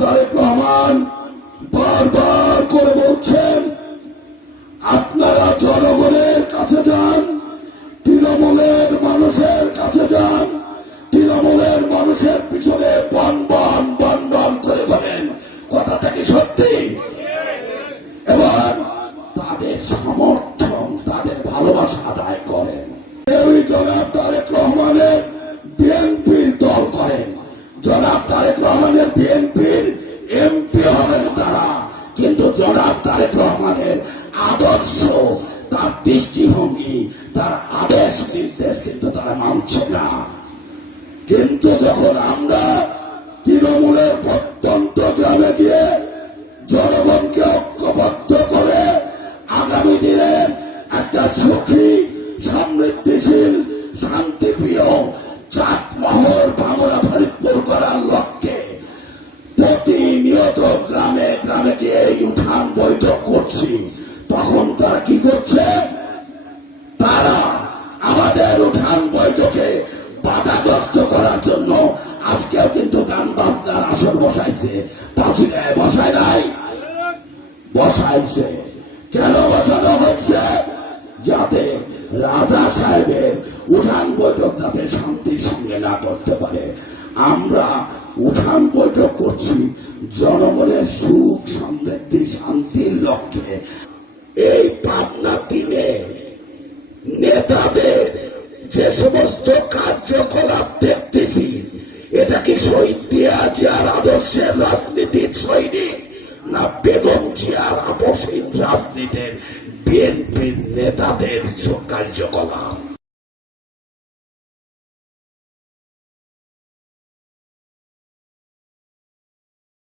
তারেক রহমান বারবার করে বলছেন, আপনারা জনগণের কাছে যান, তৃণমূলের মানুষের কাছে যান, তৃণমূলের মানুষের পিছনে বন বন বন বন করে বলেন। কথাটা কি সত্যি? এবার তাদের সমর্থন, তাদের ভালোবাসা আদায় করেন। ওই জনাব তারেক রহমানের বিএনপির দল করেন, জনাব তারেক রহমানের বিএনপির এমপি হবেন তারা, কিন্তু জনাব তারেক রহমানের আদর্শ, তার দৃষ্টিভঙ্গি, তার আদেশ নির্দেশ কিন্তু তারা মানছে না। কিন্তু যখন আমরা তৃণমূলের প্রত্যন্ত গ্রামে গিয়ে জনগণকে ঐক্যবদ্ধ করে আগামী দিনে একটা সুখী, সমৃদ্ধিশীল, শান্তিপ্রিয় চাটমহল ভাঙড়া ফরিদপুর করার লক্ষ্যে প্রতিনিয়ত গ্রামে গ্রামে গিয়ে উঠান বৈঠক করছি, তখন তারা কি করছে? তারা আমাদের উঠান বৈঠকে বাধাগ্রস্ত করার জন্য আজকেও কিন্তু গান বাজনার আসর বসাইছে। পাঁচুলিয়ায় বসায় নাই, বসাইছে। কেন বসানো হচ্ছে? যাতে রাজা সাহেবের উঠান বৈঠক যাতে শান্তির সঙ্গে না করতে পারে। আমরা উঠান বৈঠক করছি জনগণের সুখ, সমৃদ্ধি, শান্তির লক্ষ্যে। এই পাবনা দিনে নেতাদের যে সমস্ত কার্যকলাপ দেখতেছি, এটা কি শহীদ জিয়ার আদর্শের রাজনীতির সৈনিক, না বেগম জিয়ার আপসহীন রাজনীতির বিএনপির নেতাদের কার্যকলাপ?